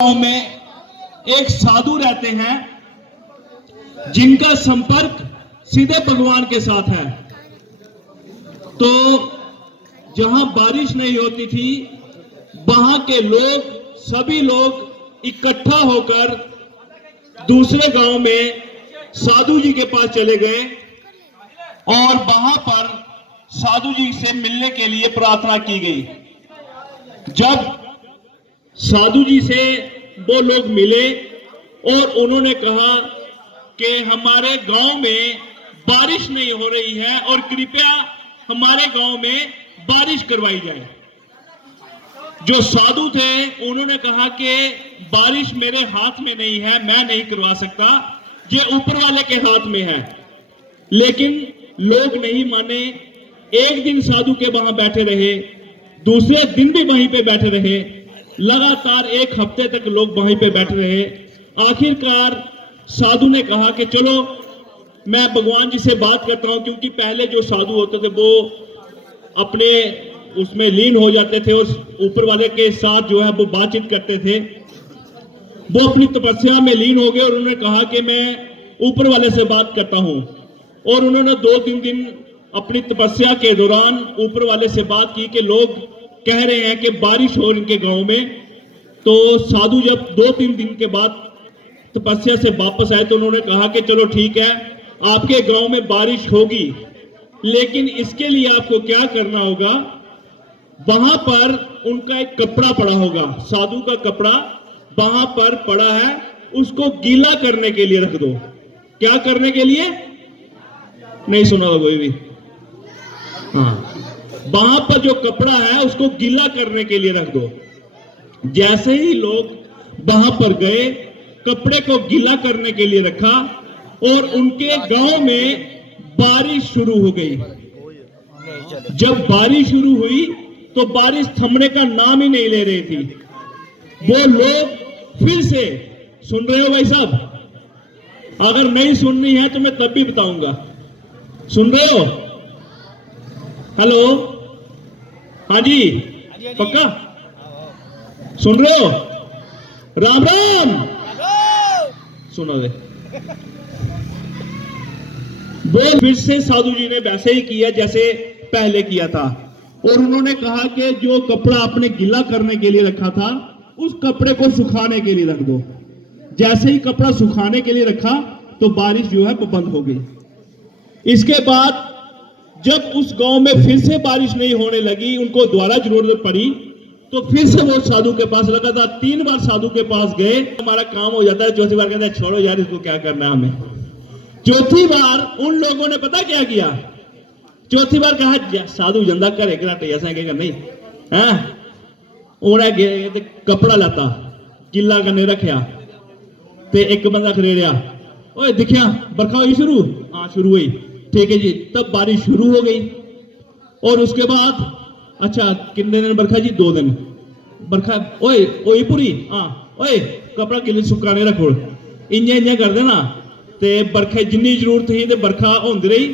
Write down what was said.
गांव में एक साधु रहते हैं जिनका संपर्क सीधे भगवान के साथ है। तो जहां बारिश नहीं होती थी वहां के लोग सभी लोग इकट्ठा होकर दूसरे गांव में साधु जी के पास चले गए और वहां पर साधु जी से मिलने के लिए प्रार्थना की गई। जब साधु जी से वो लोग मिले और उन्होंने कहा कि हमारे गांव में बारिश नहीं हो रही है और कृपया हमारे गांव में बारिश करवाई जाए। जो साधु थे उन्होंने कहा कि बारिश मेरे हाथ में नहीं है, मैं नहीं करवा सकता, ये ऊपर वाले के हाथ में है। लेकिन लोग नहीं माने। एक दिन साधु के वहां बैठे रहे, दूसरे दिन भी वहीं पे बैठे रहे, लगातार एक हफ्ते तक लोग वहीं पे बैठे रहे। आखिरकार साधु ने कहा कि चलो मैं भगवान जी से बात करता हूं, क्योंकि पहले जो साधु होते थे वो अपने उसमें लीन हो जाते थे और ऊपर वाले के साथ जो है वो बातचीत करते थे। वो अपनी तपस्या में लीन हो गए और उन्होंने कहा कि मैं ऊपर वाले से बात करता हूं। और उन्होंने 2-3 दिन अपनी तपस्या के दौरान ऊपर वाले से बात की कि लोग कह रहे हैं कि बारिश हो इनके गांव में। तो साधु जब 2-3 दिन के बाद तपस्या से वापस आए तो उन्होंने कहा कि चलो ठीक है, आपके गांव में बारिश होगी, लेकिन इसके लिए आपको क्या करना होगा, वहां पर उनका एक कपड़ा पड़ा होगा, साधु का कपड़ा वहां पर पड़ा है, उसको गीला करने के लिए रख दो। क्या करने के लिए? नहीं सुना होगा कोई भी? हाँ, वहां पर जो कपड़ा है उसको गीला करने के लिए रख दो। जैसे ही लोग वहां पर गए, कपड़े को गीला करने के लिए रखा और उनके गांव में बारिश शुरू हो गई। जब बारिश शुरू हुई तो बारिश थमने का नाम ही नहीं ले रही थी। वो लोग फिर से, सुन रहे हो भाई साहब? अगर नहीं सुननी है तो मैं तब भी बताऊंगा। सुन रहे हो? हेलो, हाँ जी, पक्का सुन रहे हो? राम राम सुना दे। वो फिर से साधु जी ने वैसे ही किया जैसे पहले किया था और उन्होंने कहा कि जो कपड़ा आपने गीला करने के लिए रखा था उस कपड़े को सुखाने के लिए रख दो। जैसे ही कपड़ा सुखाने के लिए रखा तो बारिश जो है वो बंद हो गई। इसके बाद जब उस गांव में फिर से बारिश नहीं होने लगी, उनको दोबारा जरूरत पड़ी, तो फिर से वो साधु के पास लगा था। 3 बार साधु के पास गए, हमारा काम हो जाता है। चौथी बार कहते हैं छोड़ो यार, इसको क्या करना है हमें। चौथी बार उन लोगों ने पता क्या किया? चौथी बार कहा साधु जंदा करे ऐसा नहीं है। उन्हें कपड़ा लाता गिला करने रखा ते एक बंदा खरेड़िया, ओए दिखिया बरखा हुई शुरू? हाँ शुरू हुई, ठीक है जी। तब बारिश शुरू हो गई और उसके बाद अच्छा कितने दिन बरखा जी? 2 दिन बरखा। ओए ओए पूरी, हाँ ओए कपड़ा गिले सुकाने रखो, इंजा इंजा कर देना ते बरखा जिन्नी जरूरत ही ते बरखा होंदी रही।